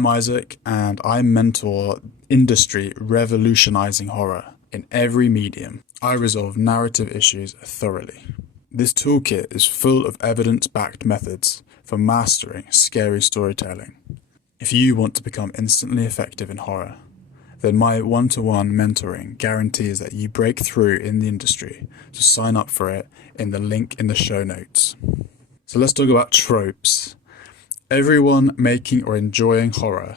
I'm Isaac, and I mentor industry revolutionizing horror in every medium. I resolve narrative issues thoroughly. This toolkit is full of evidence-backed methods for mastering scary storytelling. If you want to become instantly effective in horror, then my one-to-one mentoring guarantees that you break through in the industry. So sign up for it in the link in the show notes. So let's talk about tropes. Everyone making or enjoying horror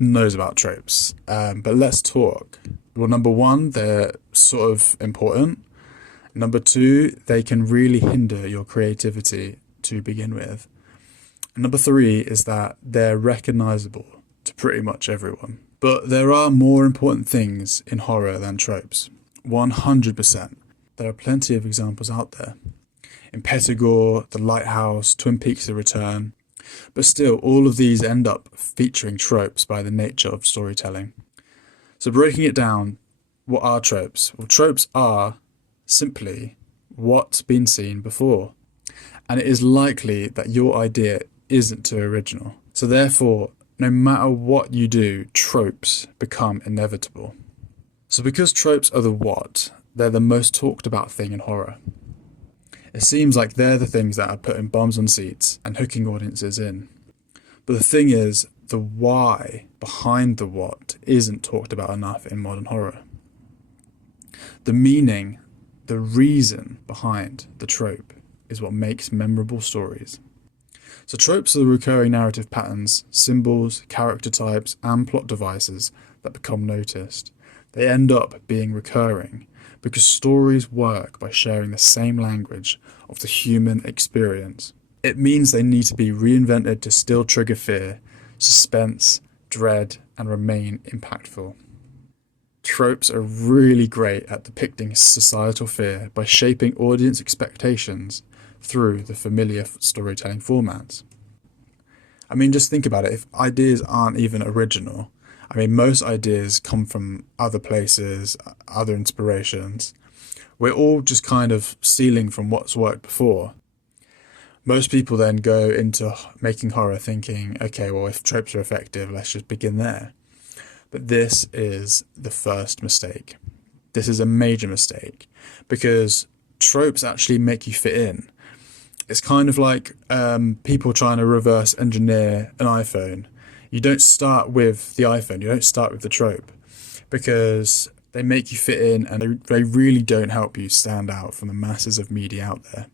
knows about tropes, but let's talk. Well, number one, they're sort of important. Number two, they can really hinder your creativity to begin with. And number three is that they're recognizable to pretty much everyone. But there are more important things in horror than tropes. 100%. There are plenty of examples out there. In Petigore, The Lighthouse, Twin Peaks: The Return. But still, all of these end up featuring tropes by the nature of storytelling. So breaking it down, what are tropes? Well, tropes are simply what's been seen before. And it is likely that your idea isn't too original. So therefore, no matter what you do, tropes become inevitable. So because tropes are the what, they're the most talked about thing in horror. It seems like they're the things that are putting bums on seats and hooking audiences in. But the thing is, the why behind the what isn't talked about enough in modern horror. The meaning, the reason behind the trope is what makes memorable stories. So tropes are the recurring narrative patterns, symbols, character types, and plot devices that become noticed. They end up being recurring because stories work by sharing the same language of the human experience. It means they need to be reinvented to still trigger fear, suspense, dread, and remain impactful. Tropes are really great at depicting societal fear by shaping audience expectations through the familiar storytelling formats. I mean, just think about it. If ideas aren't even original, I mean, most ideas come from other places, other inspirations. We're all just kind of stealing from what's worked before. Most people then go into making horror thinking, okay, well, if tropes are effective, let's just begin there. But this is the first mistake. This is a major mistake because tropes actually make you fit in. It's kind of like people trying to reverse engineer an iPhone. You don't start with the iPhone, you don't start with the trope because they make you fit in and they really don't help you stand out from the masses of media out there.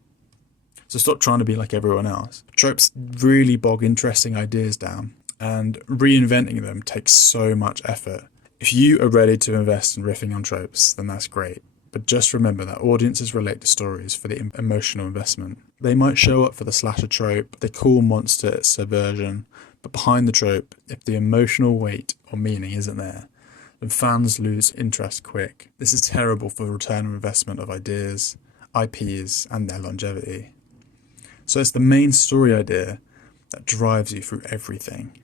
So stop trying to be like everyone else. Tropes really bog interesting ideas down, and reinventing them takes so much effort. If you are ready to invest in riffing on tropes, then that's great. But just remember that audiences relate to stories for the emotional investment. They might show up for the slasher trope, the cool monster subversion, but behind the trope, if the emotional weight or meaning isn't there, then fans lose interest quick. This is terrible for the return on investment of ideas, IPs, and their longevity. So it's the main story idea that drives you through everything.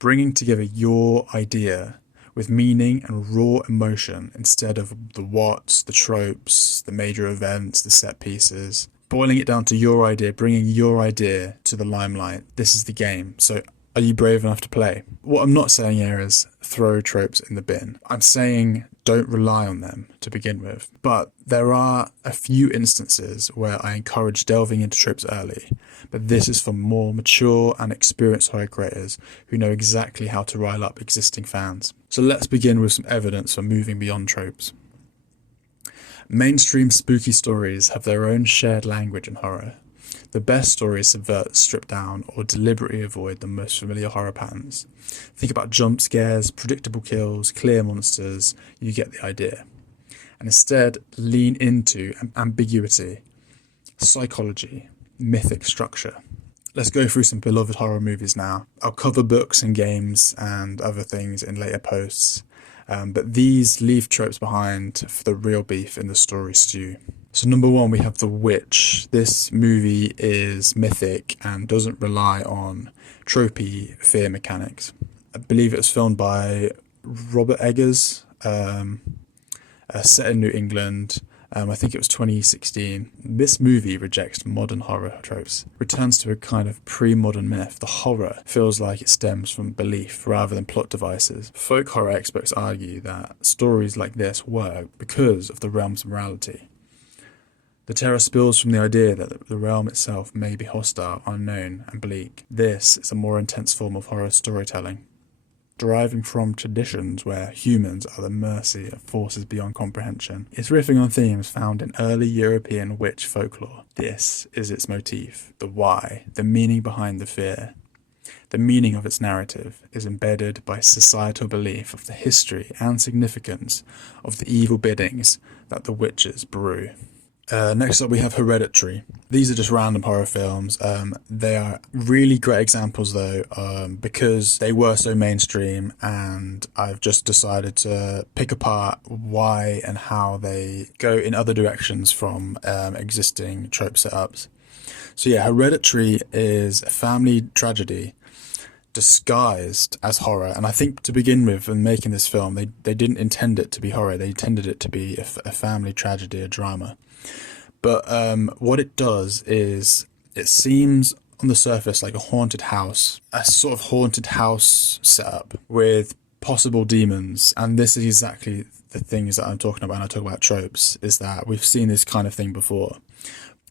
Bringing together your idea with meaning and raw emotion instead of the what's, the tropes, the major events, the set pieces. Boiling it down to your idea, bringing your idea to the limelight. This is the game. So are you brave enough to play? What I'm not saying here is throw tropes in the bin. I'm saying don't rely on them to begin with. But there are a few instances where I encourage delving into tropes early. But this is for more mature and experienced horror creators who know exactly how to rile up existing fans. So let's begin with some evidence for moving beyond tropes. Mainstream spooky stories have their own shared language in horror. The best stories subvert, strip down, or deliberately avoid the most familiar horror patterns. Think about jump scares, predictable kills, clear monsters, you get the idea. And instead, lean into ambiguity, psychology, mythic structure. Let's go through some beloved horror movies now. I'll cover books and games and other things in later posts, but these leave tropes behind for the real beef in the story stew. So number one, we have The Witch. This movie is mythic and doesn't rely on tropey fear mechanics. I believe it was filmed by Robert Eggers, set in New England, I think it was 2016. This movie rejects modern horror tropes, returns to a kind of pre-modern myth. The horror feels like it stems from belief rather than plot devices. Folk horror experts argue that stories like this work because of the realm's morality. The terror spills from the idea that the realm itself may be hostile, unknown, and bleak. This is a more intense form of horror storytelling, deriving from traditions where humans are the mercy of forces beyond comprehension. It's riffing on themes found in early European witch folklore. This is its motif, the why, the meaning behind the fear. The meaning of its narrative is embedded by societal belief of the history and significance of the evil biddings that the witches brew. Next up we have Hereditary. These are just random horror films. They are really great examples though, because they were so mainstream, and I've just decided to pick apart why and how they go in other directions from existing trope setups. So yeah, Hereditary is a family tragedy disguised as horror, and I think to begin with, when making this film, they didn't intend it to be horror. They intended it to be a family tragedy, a drama. But what it does is, it seems on the surface like a haunted house, a sort of haunted house setup with possible demons. And this is exactly the things that I'm talking about when I talk about tropes, is that we've seen this kind of thing before.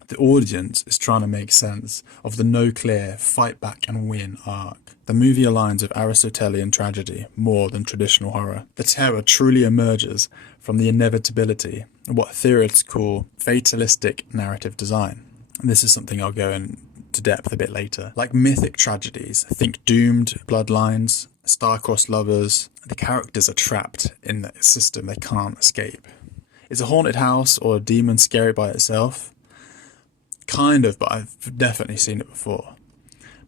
The audience is trying to make sense of the no clear fight back and win arc. The movie aligns with Aristotelian tragedy more than traditional horror. The terror truly emerges from the inevitability, what theorists call fatalistic narrative design. And this is something I'll go into depth a bit later. Like mythic tragedies, think doomed bloodlines, star-crossed lovers, the characters are trapped in the system they can't escape. Is a haunted house or a demon scary by itself? Kind of, but I've definitely seen it before.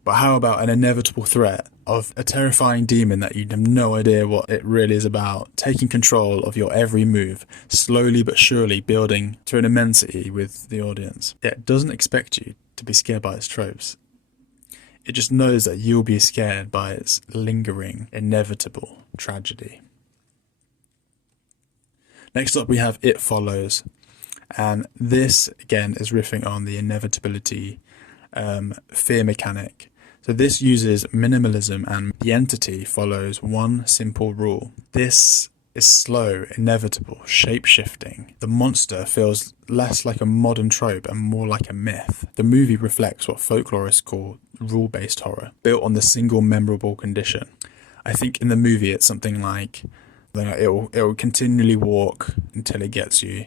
But how about an inevitable threat of a terrifying demon that you have no idea what it really is about, taking control of your every move, slowly but surely building to an immensity with the audience? It doesn't expect you to be scared by its tropes. It just knows that you'll be scared by its lingering, inevitable tragedy. Next up we have It Follows. And this, again, is riffing on the inevitability fear mechanic. So this uses minimalism, and the entity follows one simple rule. This is slow, inevitable, shape-shifting. The monster feels less like a modern trope and more like a myth. The movie reflects what folklorists call rule-based horror, built on the single memorable condition. I think in the movie it's something like it will continually walk until it gets you.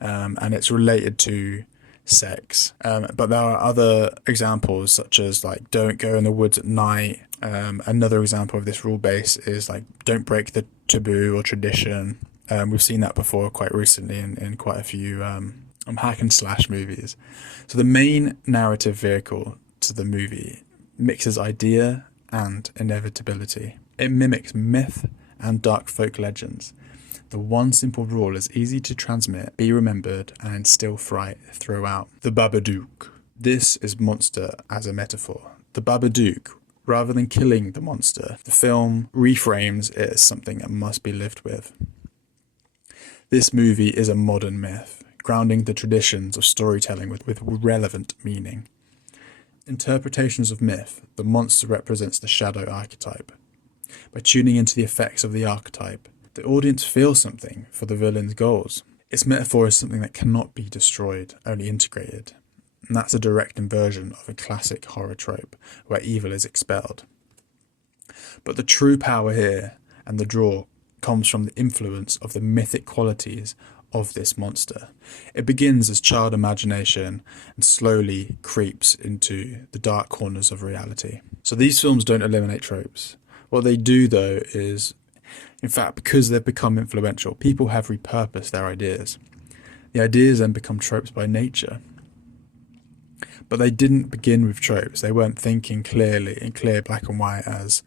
And it's related to sex. But there are other examples, such as like don't go in the woods at night. Another example of this rule base is like don't break the taboo or tradition. We've seen that before quite recently in quite a few hack and slash movies. So the main narrative vehicle to the movie mixes idea and inevitability. It mimics myth and dark folk legends. The one simple rule is easy to transmit, be remembered, and instill fright throughout. The Babadook. This is monster as a metaphor. The Babadook, rather than killing the monster, the film reframes it as something that must be lived with. This movie is a modern myth, grounding the traditions of storytelling with relevant meaning. Interpretations of myth, the monster represents the shadow archetype. By tuning into the effects of the archetype, the audience feels something for the villain's goals. Its metaphor is something that cannot be destroyed, only integrated. And that's a direct inversion of a classic horror trope, where evil is expelled. But the true power here, and the draw, comes from the influence of the mythic qualities of this monster. It begins as child imagination and slowly creeps into the dark corners of reality. So these films don't eliminate tropes. What they do, though, is, in fact, because they've become influential, people have repurposed their ideas. The ideas then become tropes by nature. But they didn't begin with tropes. They weren't thinking clearly in clear black and white as,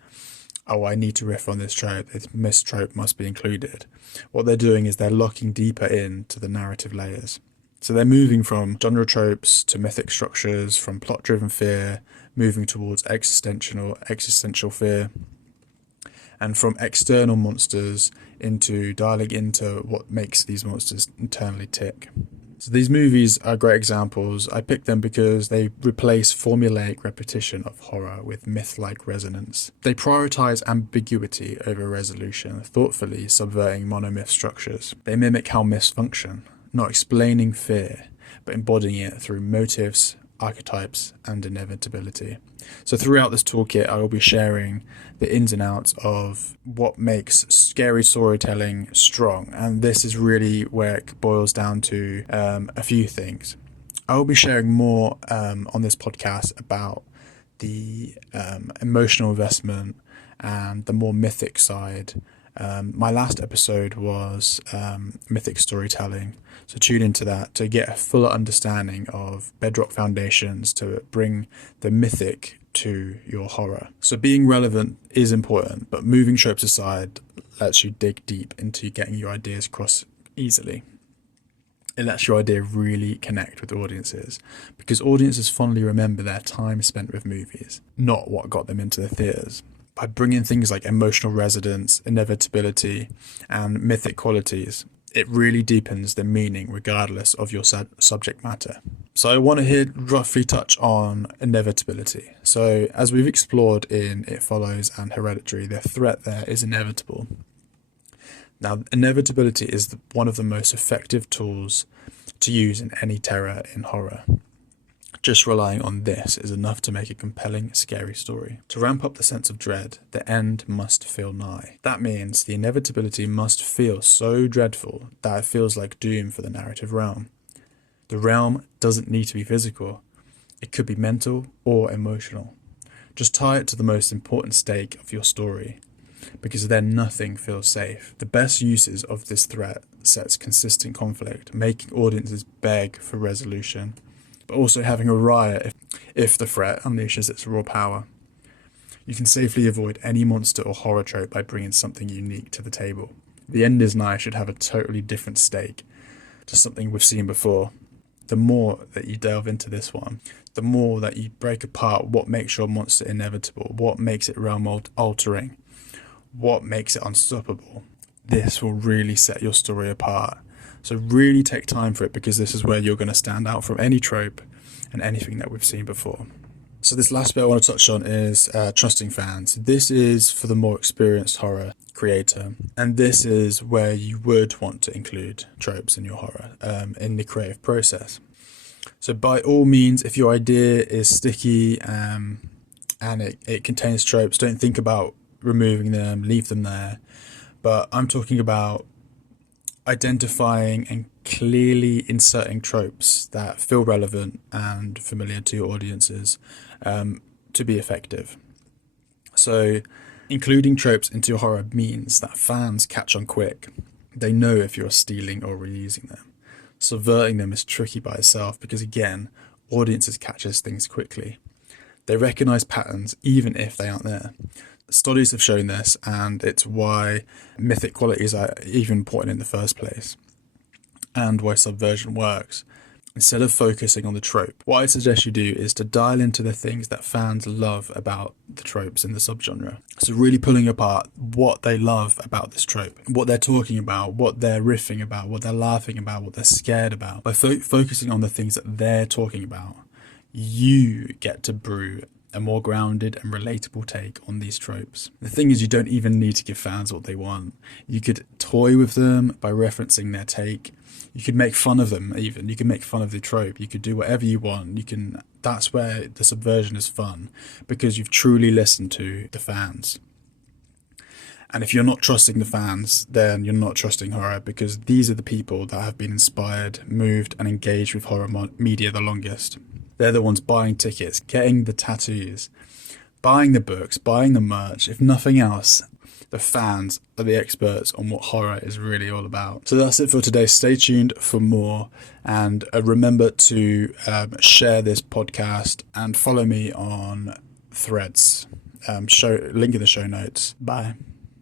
oh, I need to riff on this trope, this trope must be included. What they're doing is they're locking deeper into the narrative layers. So they're moving from genre tropes to mythic structures, from plot-driven fear, moving towards existential fear. and from external monsters into dialing into what makes these monsters internally tick. So these movies are great examples. I picked them because they replace formulaic repetition of horror with myth-like resonance. They prioritize ambiguity over resolution, thoughtfully subverting monomyth structures. They mimic how myths function, not explaining fear, but embodying it through motives, archetypes, and inevitability. So throughout this toolkit, I will be sharing the ins and outs of what makes scary storytelling strong, and this is really where it boils down to a few things. I will be sharing more on this podcast about the emotional investment and the more mythic side. My last episode was mythic storytelling, so tune into that to get a fuller understanding of bedrock foundations to bring the mythic to your horror. So being relevant is important, but moving tropes aside lets you dig deep into getting your ideas across easily. It lets your idea really connect with audiences, because audiences fondly remember their time spent with movies, not what got them into the theatres. By bringing things like emotional resonance, inevitability, and mythic qualities, it really deepens the meaning regardless of your subject matter. So I want to here roughly touch on inevitability. So as we've explored in It Follows and Hereditary, the threat there is inevitable. Now, inevitability is one of the most effective tools to use in any terror in horror. Just relying on this is enough to make a compelling, scary story. To ramp up the sense of dread, the end must feel nigh. That means the inevitability must feel so dreadful that it feels like doom for the narrative realm. The realm doesn't need to be physical. It could be mental or emotional. Just tie it to the most important stake of your story, because then nothing feels safe. The best uses of this threat sets consistent conflict, making audiences beg for resolution, but also having a riot if the threat unleashes its raw power. You can safely avoid any monster or horror trope by bringing something unique to the table. The end is nigh should have a totally different stake to something we've seen before. The more that you delve into this one, the more that you break apart what makes your monster inevitable, what makes it realm altering, what makes it unstoppable. This will really set your story apart. So really take time for it, because this is where you're going to stand out from any trope and anything that we've seen before. So this last bit I want to touch on is trusting fans. This is for the more experienced horror creator, and this is where you would want to include tropes in your horror in the creative process. So by all means, if your idea is sticky and it contains tropes, don't think about removing them, leave them there. But I'm talking about identifying and clearly inserting tropes that feel relevant and familiar to your audiences to be effective. So including tropes into your horror means that fans catch on quick. They know if you're stealing or reusing them. Subverting them is tricky by itself because, again, audiences catches things quickly. They recognize patterns even if they aren't there. Studies have shown this, and it's why mythic qualities are even important in the first place, and why subversion works. Instead of focusing on the trope, what I suggest you do is to dial into the things that fans love about the tropes in the subgenre. So really pulling apart what they love about this trope, what they're talking about, what they're riffing about, what they're laughing about, what they're scared about. By focusing on the things that they're talking about, you get to brew a more grounded and relatable take on these tropes. The thing is, you don't even need to give fans what they want. You could toy with them by referencing their take. You could make fun of them even. You can make fun of the trope. You could do whatever you want. That's where the subversion is fun, because you've truly listened to the fans. And if you're not trusting the fans, then you're not trusting horror, because these are the people that have been inspired, moved, and engaged with horror media the longest. They're the ones buying tickets, getting the tattoos, buying the books, buying the merch. If nothing else, the fans are the experts on what horror is really all about. So that's it for today. Stay tuned for more, and remember to share this podcast and follow me on Threads. Link in the show notes. Bye.